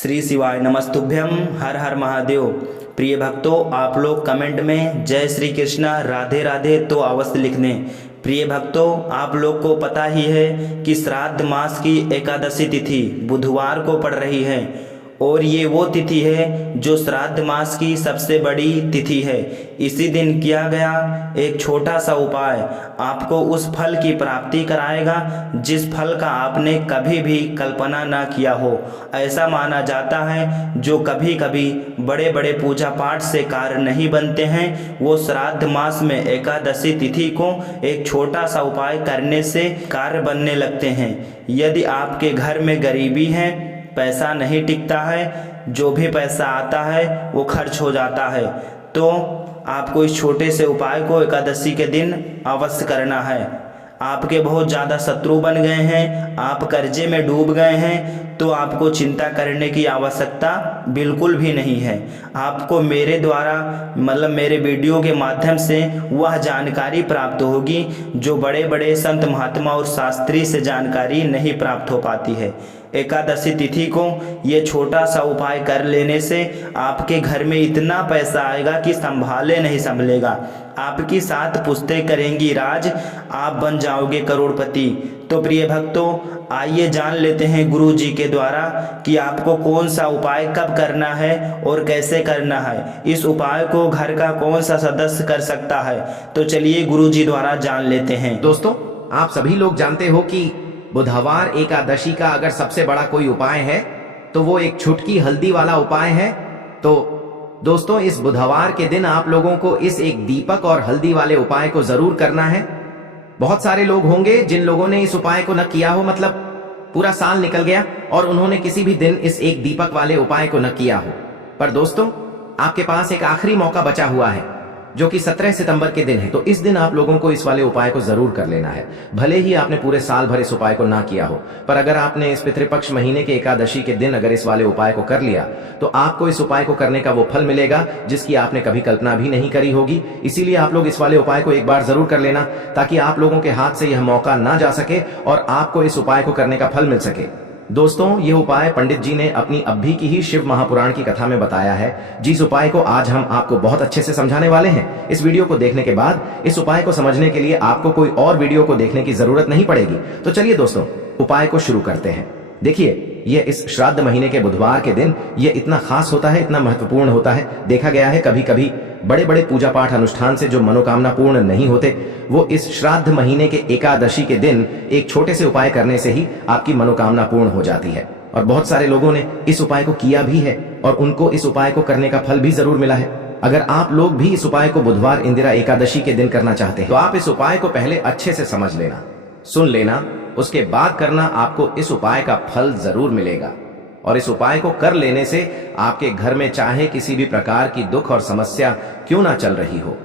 श्री शिवाय नमस्तुभ्यम। हर हर महादेव। प्रिय भक्तों, आप लोग कमेंट में जय श्री कृष्ण राधे राधे तो अवश्य लिख दें। प्रिय भक्तों, आप लोग को पता ही है कि श्राद्ध मास की एकादशी तिथि बुधवार को पड़ रही है और ये वो तिथि है जो श्राद्ध मास की सबसे बड़ी तिथि है। इसी दिन किया गया एक छोटा सा उपाय आपको उस फल की प्राप्ति कराएगा जिस फल का आपने कभी भी कल्पना ना किया हो। ऐसा माना जाता है जो कभी कभी बड़े बड़े पूजा पाठ से कार्य नहीं बनते हैं, वो श्राद्ध मास में एकादशी तिथि को एक छोटा सा उपाय करने से कार्य बनने लगते हैं। यदि आपके घर में गरीबी है, पैसा नहीं टिकता है, जो भी पैसा आता है वो खर्च हो जाता है, तो आपको इस छोटे से उपाय को एकादशी के दिन अवश्य करना है। आपके बहुत ज़्यादा शत्रु बन गए हैं, आप कर्जे में डूब गए हैं, तो आपको चिंता करने की आवश्यकता बिल्कुल भी नहीं है। आपको मेरे द्वारा मेरे वीडियो के माध्यम से वह जानकारी प्राप्त होगी जो बड़े बड़े संत महात्मा और शास्त्री से जानकारी नहीं प्राप्त हो पाती है। एकादशी तिथि को ये छोटा सा उपाय कर लेने से आपके घर में इतना पैसा आएगा कि संभाले नहीं संभलेगा। आपकी 7 पुश्तें करेंगी राज, आप बन जाओगे करोड़पति। तो प्रिय भक्तों, आइए जान लेते हैं गुरु जी के द्वारा कि आपको कौन सा उपाय कब करना है और कैसे करना है। इस उपाय को घर का कौन सा सदस्य कर सकता है, तो चलिए गुरु जी द्वारा जान लेते हैं। दोस्तों, आप सभी लोग जानते हो कि बुधवार एकादशी का अगर सबसे बड़ा कोई उपाय है तो वो एक छुटकी हल्दी वाला उपाय है। तो दोस्तों, इस बुधवार के दिन आप लोगों को इस एक दीपक और हल्दी वाले उपाय को जरूर करना है। बहुत सारे लोग होंगे जिन लोगों ने इस उपाय को न किया हो, मतलब पूरा साल निकल गया और उन्होंने किसी भी दिन इस एक दीपक वाले उपाय को न किया हो। पर दोस्तों, आपके पास एक आखिरी मौका बचा हुआ है जो कि 17 सितंबर के दिन है। तो इस दिन आप लोगों को इस वाले उपाय को जरूर कर लेना है। भले ही आपने पूरे साल भर इस उपाय को ना किया हो, पर अगर आपने इस पितृपक्ष महीने के एकादशी के दिन अगर इस वाले उपाय को कर लिया तो आपको इस उपाय को करने का वो फल मिलेगा जिसकी आपने कभी कल्पना भी नहीं करी होगी। इसीलिए आप लोग इस वाले उपाय को एक बार जरूर कर लेना ताकि आप लोगों के हाथ से यह मौका ना जा सके और आपको इस उपाय को करने का फल मिल सके। दोस्तों, यह उपाय पंडित जी ने अपनी अभी की ही शिव महापुराण की कथा में बताया है, जिस उपाय को आज हम आपको बहुत अच्छे से समझाने वाले हैं। इस वीडियो को देखने के बाद इस उपाय को समझने के लिए आपको कोई और वीडियो को देखने की जरूरत नहीं पड़ेगी। तो चलिए दोस्तों, उपाय को शुरू करते हैं। देखिए, ये इस श्राद्ध महीने के बुधवार के दिन ये इतना खास होता है, इतना महत्वपूर्ण होता है। देखा गया है कभी कभी बड़े बड़े पूजा पाठ अनुष्ठान से जो मनोकामना पूर्ण नहीं होते, वो इस श्राद्ध महीने के एकादशी के दिन एक छोटे से उपाय करने से ही आपकी मनोकामना पूर्ण हो जाती है। और बहुत सारे लोगों ने इस उपाय को किया भी है और उनको इस उपाय को करने का फल भी जरूर मिला है। अगर आप लोग भी इस उपाय को बुधवार इंदिरा एकादशी के दिन करना चाहते हैं तो आप इस उपाय को पहले अच्छे से समझ लेना, सुन लेना, उसके बाद करना। आपको इस उपाय का फल जरूर मिलेगा और इस उपाय को कर लेने से आपके घर में चाहे किसी भी प्रकार की दुख और समस्या क्यों ना चल रही हो,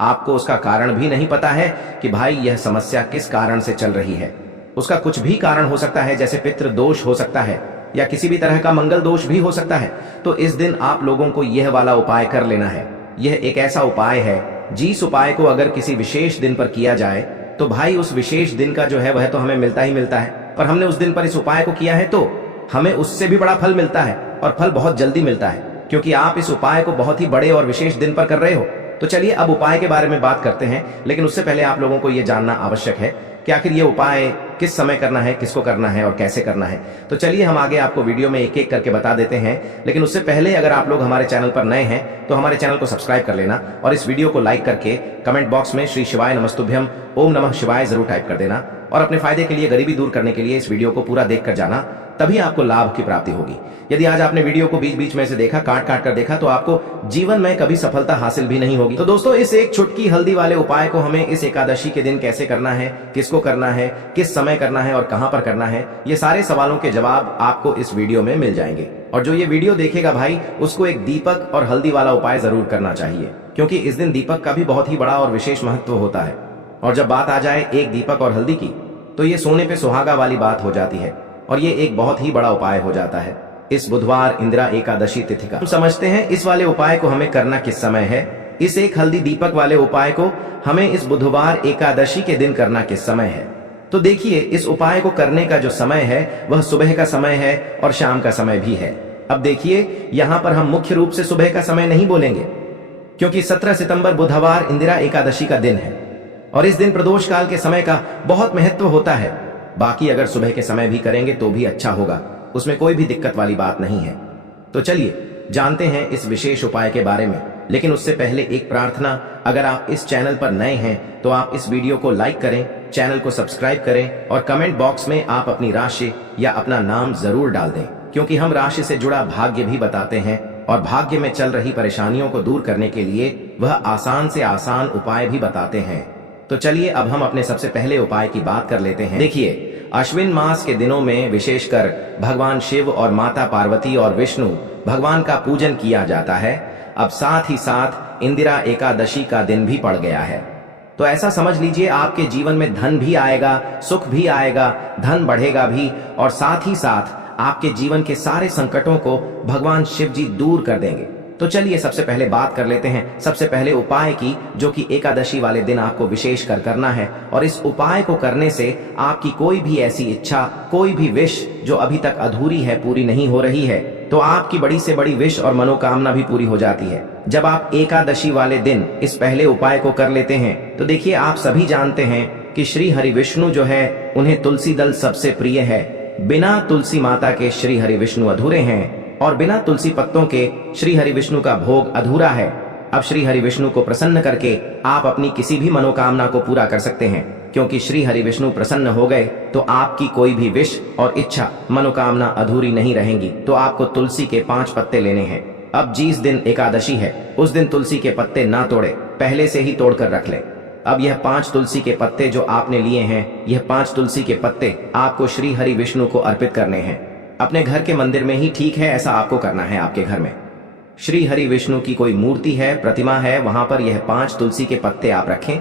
आपको उसका कारण भी नहीं पता है कि भाई यह समस्या किस कारण से चल रही है। उसका कुछ भी कारण हो सकता है, जैसे पितृ दोष हो सकता है या किसी भी तरह का मंगल दोष भी हो सकता है। तो इस दिन आप लोगों को यह वाला उपाय कर लेना है। यह एक ऐसा उपाय है जिस उपाय को अगर किसी विशेष दिन पर किया जाए तो भाई उस विशेष दिन का जो है वह तो हमें मिलता ही मिलता है, पर हमने उस दिन पर इस उपाय को किया है तो हमें उससे भी बड़ा फल मिलता है और फल बहुत जल्दी मिलता है, क्योंकि आप इस उपाय को बहुत ही बड़े और विशेष दिन पर कर रहे हो। तो चलिए अब उपाय के बारे में बात करते हैं, लेकिन उससे पहले आप लोगों को यह जानना आवश्यक है कि आखिर ये उपाय किस समय करना है, किसको करना है और कैसे करना है। तो चलिए हम आगे आपको वीडियो में एक एक करके बता देते हैं, लेकिन उससे पहले अगर आप लोग हमारे चैनल पर नए हैं तो हमारे चैनल को सब्सक्राइब कर लेना और इस वीडियो को लाइक करके कमेंट बॉक्स में श्री शिवाय नमस्तुभ्यम ओम नमः शिवाय जरूर टाइप कर देना। और अपने फायदे के लिए, गरीबी दूर करने के लिए इस वीडियो को पूरा देख कर जाना, तभी आपको लाभ की प्राप्ति होगी। यदि आज आपने वीडियो को बीच बीच में से देखा, काट काट कर देखा, तो आपको जीवन में कभी सफलता हासिल भी नहीं होगी। तो दोस्तों, इस एक छुटकी हल्दी वाले उपाय को हमें इस एकादशी के दिन कैसे करना है, किसको करना है, किस समय करना है और कहां पर करना है, ये सारे सवालों के जवाब आपको इस वीडियो में मिल जाएंगे। और जो ये वीडियो देखेगा भाई, उसको एक दीपक और हल्दी वाला उपाय जरूर करना चाहिए, क्योंकि इस दिन दीपक का भी बहुत ही बड़ा और विशेष महत्व होता है। और जब बात आ जाए एक दीपक और हल्दी की, तो ये सोने पे सुहागा वाली बात हो जाती है और ये एक बहुत ही बड़ा उपाय हो जाता है इस बुधवार इंदिरा एकादशी तिथि का। हम समझते हैं इस वाले उपाय को हमें करना किस समय है। इस एक हल्दी दीपक वाले उपाय को हमें इस बुधवार एकादशी के दिन करना किस समय है। तो देखिए, इस उपाय को करने का जो समय है वह सुबह का समय है और शाम का समय भी है। अब देखिए, यहाँ पर हम मुख्य रूप से सुबह का समय नहीं बोलेंगे, क्योंकि 17 सितंबर बुधवार इंदिरा एकादशी का दिन है और इस दिन प्रदोष काल के समय का बहुत महत्व होता है। बाकी अगर सुबह के समय भी करेंगे तो भी अच्छा होगा, उसमें कोई भी दिक्कत वाली बात नहीं है। तो चलिए जानते हैं इस विशेष उपाय के बारे में, लेकिन उससे पहले एक प्रार्थना, अगर आप इस चैनल पर नए हैं तो आप इस वीडियो को लाइक करें, चैनल को सब्सक्राइब करें और कमेंट बॉक्स में आप अपनी राशि या अपना नाम जरूर डाल दें, क्योंकि हम राशि से जुड़ा भाग्य भी बताते हैं और भाग्य में चल रही परेशानियों को दूर करने के लिए वह आसान से आसान उपाय भी बताते हैं। तो चलिए अब हम अपने सबसे पहले उपाय की बात कर लेते हैं। देखिए, अश्विन मास के दिनों में विशेषकर भगवान शिव और माता पार्वती और विष्णु भगवान का पूजन किया जाता है। अब साथ ही साथ इंदिरा एकादशी का दिन भी पड़ गया है, तो ऐसा समझ लीजिए आपके जीवन में धन भी आएगा, सुख भी आएगा, धन बढ़ेगा भी और साथ ही साथ आपके जीवन के सारे संकटों को भगवान शिव जी दूर कर देंगे। तो चलिए सबसे पहले बात कर लेते हैं सबसे पहले उपाय की, जो कि एकादशी वाले दिन आपको विशेष कर करना है। और इस उपाय को करने से आपकी कोई भी ऐसी इच्छा, कोई भी विश जो अभी तक अधूरी है, पूरी नहीं हो रही है, तो आपकी बड़ी से बड़ी विश और मनोकामना भी पूरी हो जाती है जब आप एकादशी वाले दिन इस पहले उपाय को कर लेते हैं। तो देखिए, आप सभी जानते हैं कि श्री हरि विष्णु जो है, उन्हें तुलसी दल सबसे प्रिय है। बिना तुलसी माता के श्री हरि विष्णु अधूरे हैं और बिना तुलसी पत्तों के श्री हरि विष्णु का भोग अधूरा है। अब श्री हरि विष्णु को प्रसन्न करके आप अपनी किसी भी मनोकामना को पूरा कर सकते हैं, क्योंकि श्री हरि विष्णु प्रसन्न हो गए तो आपकी कोई भी विश और इच्छा, मनोकामना अधूरी नहीं रहेंगी। तो आपको तुलसी के 5 पत्ते लेने हैं। अब जिस दिन एकादशी है उस दिन तुलसी के पत्ते ना तोड़े, पहले से ही तोड़कर रख ले। अब यह 5 तुलसी के पत्ते जो आपने लिए हैं, यह 5 तुलसी के पत्ते आपको श्री हरि विष्णु को अर्पित करने हैं। अपने घर के मंदिर में ही ठीक है, ऐसा आपको करना है। आपके घर में श्री हरि विष्णु की कोई मूर्ति है, प्रतिमा है, वहां पर यह 5 तुलसी के पत्ते आप रखें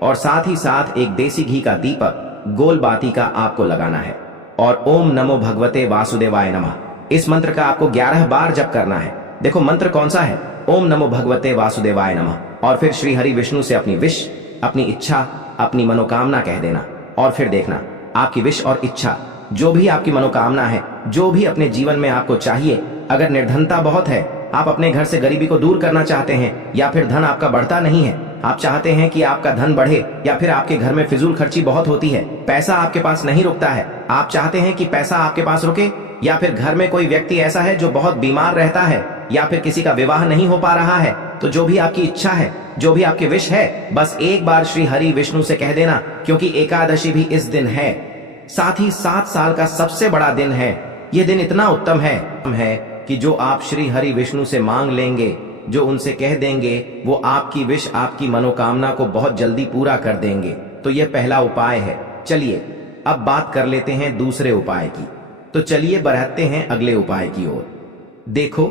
और साथ ही साथ एक देसी घी का दीपक गोल बाती का आपको लगाना है और ओम नमो भगवते वासुदेवाय नमः, इस मंत्र का आपको 11 बार जप करना है। देखो मंत्र कौन सा है, ओम नमो भगवते वासुदेवाय नमः। और फिर श्री हरि विष्णु से अपनी विश, अपनी इच्छा, अपनी मनोकामना कह देना और फिर देखना आपकी विश और इच्छा, जो भी आपकी मनोकामना है, जो भी अपने जीवन में आपको चाहिए। अगर निर्धनता बहुत है, आप अपने घर से गरीबी को दूर करना चाहते हैं, या फिर धन आपका बढ़ता नहीं है, आप चाहते हैं कि आपका धन बढ़े, या फिर आपके घर में फिजूल खर्ची बहुत होती है, पैसा आपके पास नहीं रुकता है, आप चाहते हैं कि पैसा आपके पास रुके, या फिर घर में कोई व्यक्ति ऐसा है जो बहुत बीमार रहता है, या फिर किसी का विवाह नहीं हो पा रहा है, तो जो भी आपकी इच्छा है, जो भी आपकी विश है, बस एक बार श्री हरि विष्णु से कह देना, क्योंकि एकादशी भी इस दिन है। साथ ही 7 साल का सबसे बड़ा दिन है। यह दिन इतना उत्तम है कि जो आप श्री हरि विष्णु से मांग लेंगे, जो उनसे कह देंगे, वो आपकी विश, आपकी मनोकामना को बहुत जल्दी पूरा कर देंगे। तो यह पहला उपाय है। चलिए अब बात कर लेते हैं दूसरे उपाय की। तो चलिए बढ़ते हैं अगले उपाय की ओर। देखो,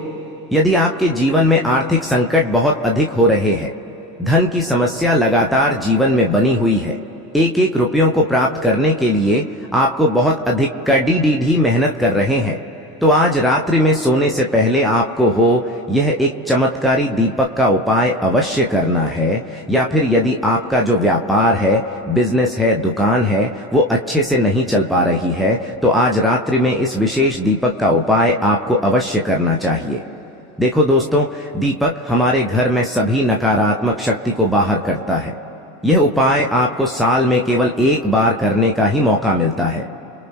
यदि आपके जीवन में आर्थिक संकट बहुत अधिक हो रहे हैं, धन की समस्या लगातार जीवन में बनी हुई है, एक एक रुपयों को प्राप्त करने के लिए आपको बहुत अधिक कड़ी मेहनत कर रहे हैं, तो आज रात्रि में सोने से पहले आपको यह एक चमत्कारी दीपक का उपाय अवश्य करना है। या फिर यदि आपका जो व्यापार है, बिजनेस है, दुकान है, वो अच्छे से नहीं चल पा रही है, तो आज रात्रि में इस विशेष दीपक का उपाय आपको अवश्य करना चाहिए। देखो दोस्तों, दीपक हमारे घर में सभी नकारात्मक शक्ति को बाहर करता है। यह उपाय आपको साल में केवल एक बार करने का ही मौका मिलता है।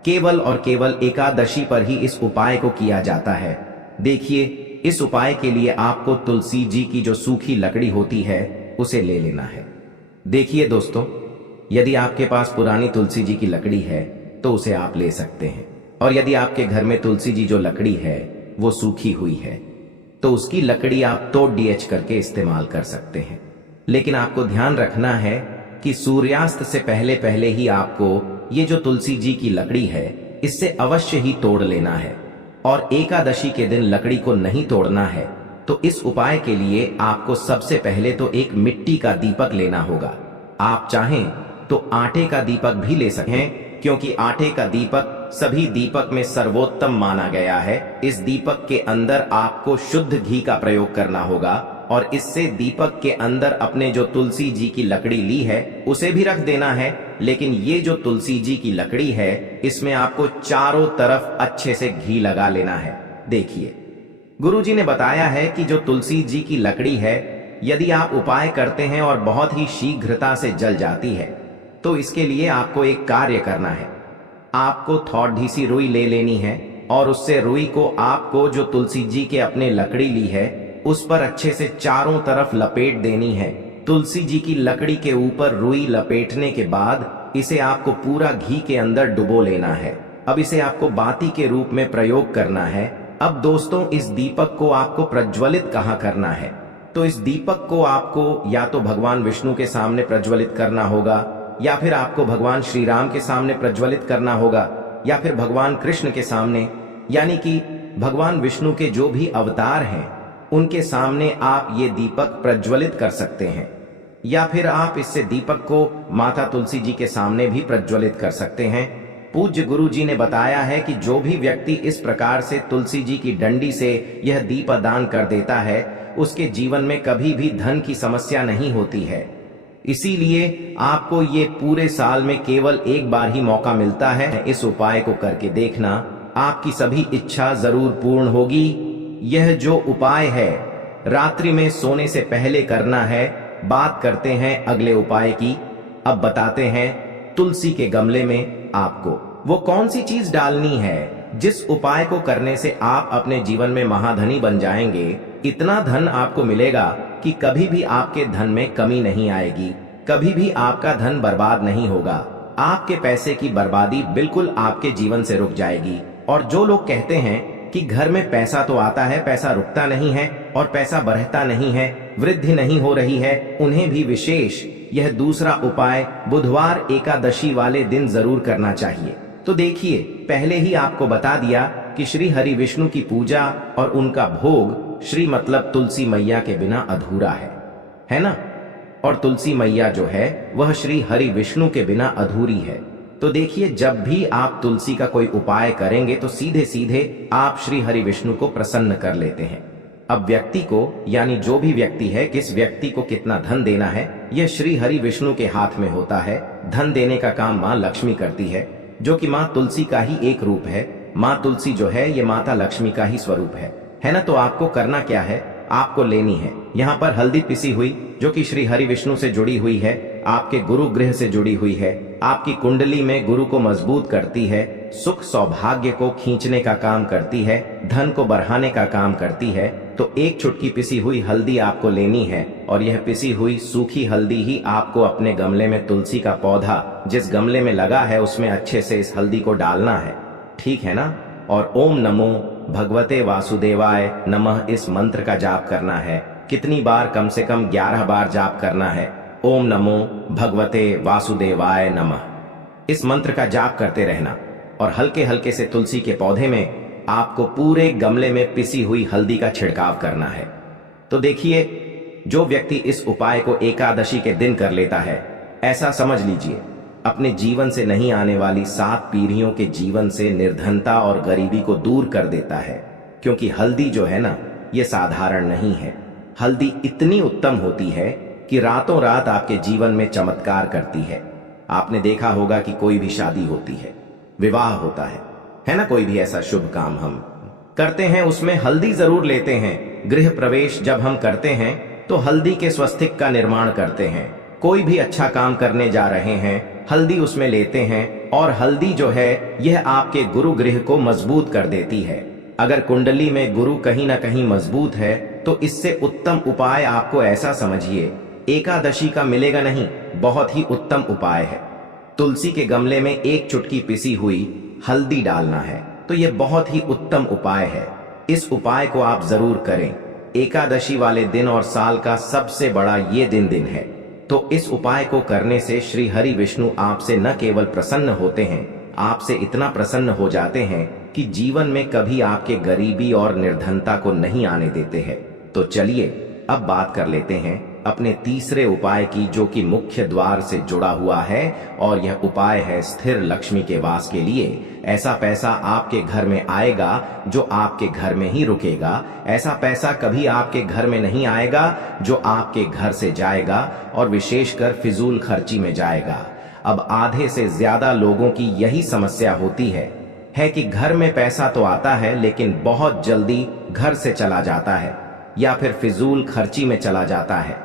केवल और केवल एकादशी पर ही इस उपाय को किया जाता है। देखिए, इस उपाय के लिए आपको तुलसी जी की जो सूखी लकड़ी होती है उसे ले लेना है। देखिए दोस्तों, यदि आपके पास पुरानी तुलसी जी की लकड़ी है तो उसे आप ले सकते हैं, और यदि आपके घर में तुलसी जी जो लकड़ी है वो सूखी हुई है तो उसकी लकड़ी आप तोड़ डीएच करके इस्तेमाल कर सकते हैं। लेकिन आपको ध्यान रखना है कि सूर्यास्त से पहले पहले ही आपको ये जो तुलसी जी की लकड़ी है इससे अवश्य ही तोड़ लेना है, और एकादशी के दिन लकड़ी को नहीं तोड़ना है। तो इस उपाय के लिए आपको सबसे पहले तो एक मिट्टी का दीपक लेना होगा। आप चाहें तो आटे का दीपक भी ले सकते हैं, क्योंकि आटे का दीपक सभी दीपक में सर्वोत्तम माना गया है। इस दीपक के अंदर आपको शुद्ध घी का प्रयोग करना होगा, और इससे दीपक के अंदर अपने जो तुलसी जी की लकड़ी ली है उसे भी रख देना है। लेकिन ये जो तुलसी जी की लकड़ी है, इसमें आपको चारों तरफ अच्छे से घी लगा लेना है। देखिए, गुरुजी ने बताया है कि जो तुलसी जी की लकड़ी है, यदि आप उपाय करते हैं और बहुत ही शीघ्रता से जल जाती है, तो इसके लिए आपको एक कार्य करना है। आपको थोड़ी सी रुई ले लेनी है और उससे रुई को आपको जो तुलसी जी के अपने लकड़ी ली है उस पर अच्छे से चारों तरफ लपेट देनी है। तुलसी जी की लकड़ी के ऊपर रुई लपेटने के बाद इसे आपको पूरा घी के अंदर डुबो लेना है। अब इसे आपको बाती के रूप में प्रयोग करना है। अब दोस्तों, इस दीपक को आपको प्रज्वलित कहाँ करना है? तो इस दीपक को आपको या तो भगवान विष्णु के सामने प्रज्वलित करना होगा, या फिर आपको भगवान श्री राम के सामने प्रज्वलित करना होगा, या फिर भगवान कृष्ण के सामने, यानी कि भगवान विष्णु के जो भी अवतार हैं उनके सामने आप ये दीपक प्रज्वलित कर सकते हैं। या फिर आप इससे दीपक को माता तुलसी जी के सामने भी प्रज्वलित कर सकते हैं। पूज्य गुरु जी ने बताया है कि जो भी व्यक्ति इस प्रकार से तुलसी जी की डंडी से यह दीपदान कर देता है, उसके जीवन में कभी भी धन की समस्या नहीं होती है। इसीलिए आपको ये पूरे साल में केवल एक बार ही मौका मिलता है। इस उपाय को करके देखना, आपकी सभी इच्छा जरूर पूर्ण होगी। यह जो उपाय है रात्रि में सोने से पहले करना है। बात करते हैं अगले उपाय की। अब बताते हैं तुलसी के गमले में आपको वो कौन सी चीज डालनी है जिस उपाय को करने से आप अपने जीवन में महाधनी बन जाएंगे। इतना धन आपको मिलेगा कि कभी भी आपके धन में कमी नहीं आएगी, कभी भी आपका धन बर्बाद नहीं होगा। आपके पैसे की बर्बादी बिल्कुल आपके जीवन से रुक जाएगी। और जो लोग कहते हैं कि घर में पैसा तो आता है, पैसा रुकता नहीं है और पैसा बढ़ता नहीं है, वृद्धि नहीं हो रही है, उन्हें भी विशेष यह दूसरा उपाय बुधवार एकादशी वाले दिन जरूर करना चाहिए। तो देखिए, पहले ही आपको बता दिया कि श्री हरि विष्णु की पूजा और उनका भोग श्री मतलब तुलसी मैया के बिना अधूरा है ना? और तुलसी मैया जो है वह श्री हरि विष्णु के बिना अधूरी है। तो देखिए, जब भी आप तुलसी का कोई उपाय करेंगे तो सीधे सीधे आप श्री हरि विष्णु को प्रसन्न कर लेते हैं। अब व्यक्ति को, यानी जो भी व्यक्ति है, किस व्यक्ति को कितना धन देना है, यह श्री हरि विष्णु के हाथ में होता है। धन देने का काम माँ लक्ष्मी करती है, जो कि माँ तुलसी का ही एक रूप है। माँ तुलसी जो है ये माता लक्ष्मी का ही स्वरूप है ना? तो आपको करना क्या है? आपको लेनी है यहाँ पर हल्दी पिसी हुई, जो कि श्री हरि विष्णु से जुड़ी हुई है, आपके गुरु गृह से जुड़ी हुई है, आपकी कुंडली में गुरु को मजबूत करती है, सुख सौभाग्य को खींचने का काम करती है, धन को बढ़ाने का काम करती है। तो एक चुटकी पिसी हुई हल्दी आपको लेनी है और यह पिसी हुई सूखी हल्दी ही आपको अपने गमले में, तुलसी का पौधा जिस गमले में लगा है उसमें अच्छे से इस हल्दी को डालना है, ठीक है ना? और ओम नमो भगवते वासुदेवाय नमः इस मंत्र का जाप करना है। कितनी बार? कम से कम 11 बार जाप करना है। ओम नमो भगवते वासुदेवाय नमः इस मंत्र का जाप करते रहना और हल्के हल्के से तुलसी के पौधे में आपको पूरे गमले में पिसी हुई हल्दी का छिड़काव करना है। तो देखिए, जो व्यक्ति इस उपाय को एकादशी के दिन कर लेता है, ऐसा समझ लीजिए अपने जीवन से नहीं आने वाली 7 पीढ़ियों के जीवन से निर्धनता और गरीबी को दूर कर देता है। क्योंकि हल्दी जो है ना, ये साधारण नहीं है। हल्दी इतनी उत्तम होती है कि रातों रात आपके जीवन में चमत्कार करती है। आपने देखा होगा कि कोई भी शादी होती है, विवाह होता है ना? कोई भी ऐसा शुभ काम हम करते हैं, उसमें हल्दी जरूर लेते हैं। गृह प्रवेश जब हम करते हैं तो हल्दी के स्वस्तिक का निर्माण करते हैं। कोई भी अच्छा काम करने जा रहे हैं, हल्दी उसमें लेते हैं। और हल्दी जो है यह आपके गुरु गृह को मजबूत कर देती है। अगर कुंडली में गुरु कहीं ना कहीं मजबूत है तो इससे उत्तम उपाय आपको ऐसा समझिए एकादशी का मिलेगा नहीं, बहुत ही उत्तम उपाय है। तुलसी के गमले में एक चुटकी पिसी हुई हल्दी डालना है, तो यह बहुत ही उत्तम उपाय है। इस उपाय को आप जरूर करें। एकादशी वाले दिन और साल का सबसे बड़ा ये दिन है। तो इस उपाय को करने से श्री हरि विष्णु आपसे न केवल प्रसन्न होते हैं, आपसे इतना प्रसन्न हो जाते हैं कि जीवन में कभी आपके गरीबी और निर्धनता को नहीं आने देते हैं। तो चलिए अब बात कर लेते हैं अपने तीसरे उपाय की, जो कि मुख्य द्वार से जुड़ा हुआ है। और यह उपाय है स्थिर लक्ष्मी के वास के लिए। ऐसा पैसा आपके घर में आएगा जो आपके घर में ही रुकेगा। ऐसा पैसा कभी आपके घर में नहीं आएगा जो आपके घर से जाएगा और विशेषकर फिजूल खर्ची में जाएगा। अब आधे से ज्यादा लोगों की यही समस्या होती है है कि घर में पैसा तो आता है लेकिन बहुत जल्दी घर से चला जाता है या फिर फिजूल खर्ची में चला जाता है।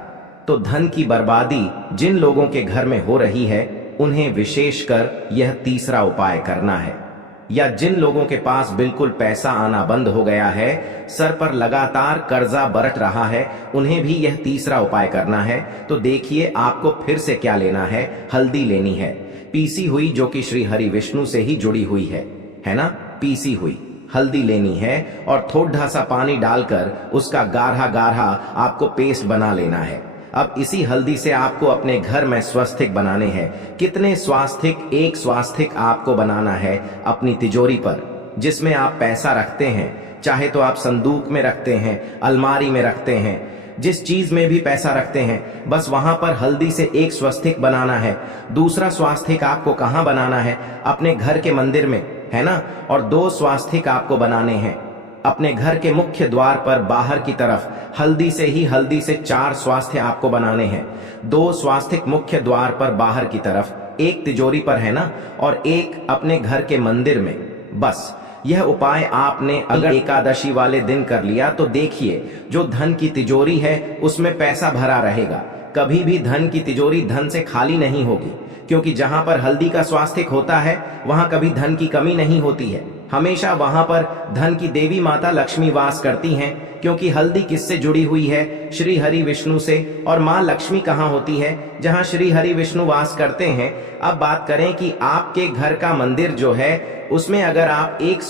तो धन की बर्बादी जिन लोगों के घर में हो रही है उन्हें विशेषकर यह तीसरा उपाय करना है। या जिन लोगों के पास बिल्कुल पैसा आना बंद हो गया है, सर पर लगातार कर्जा बरत रहा है, उन्हें भी यह तीसरा उपाय करना है। तो देखिए आपको फिर से क्या लेना है, हल्दी लेनी है, पीसी हुई, जो कि श्री हरि विष्णु से ही जुड़ी हुई है ना, पीसी हुई हल्दी लेनी है और थोड़ा सा पानी डालकर उसका गाढ़ा गाढ़ा आपको पेस्ट बना लेना है। अब इसी हल्दी से आपको अपने घर में स्वास्तिक बनाने हैं। कितने स्वास्तिक? एक स्वास्तिक आपको बनाना है अपनी तिजोरी पर, जिसमें आप पैसा रखते हैं, चाहे तो आप संदूक में रखते हैं, अलमारी में रखते हैं, जिस चीज में भी पैसा रखते हैं, बस वहां पर हल्दी से एक स्वास्तिक बनाना है। दूसरा स्वास्तिक आपको कहां बनाना है? अपने घर के मंदिर में, है ना। और 2 स्वास्तिक आपको बनाने हैं अपने घर के मुख्य द्वार पर बाहर की तरफ। हल्दी से 4 स्वास्तिक आपको बनाने हैं। 2 स्वास्तिक मुख्य द्वार पर बाहर की तरफ, एक तिजोरी पर, है ना, और एक अपने घर के मंदिर में। बस यह उपाय आपने अगर एकादशी वाले दिन कर लिया तो देखिए जो धन की तिजोरी है उसमें पैसा भरा रहेगा। कभी भी धन की तिजोरी धन से खाली नहीं होगी, क्योंकि जहां पर हल्दी का स्वास्तिक होता है वहां कभी धन की कमी नहीं होती है। हमेशा वहां पर धन की देवी माता लक्ष्मी वास करती हैं, क्योंकि हल्दी किससे जुड़ी हुई है? श्री हरि विष्णु से। और मां लक्ष्मी कहां होती है? जहां श्री हरि विष्णु वास करते हैं। अब बात करें कि आपके घर का मंदिर जो है उसमें अगर आप एक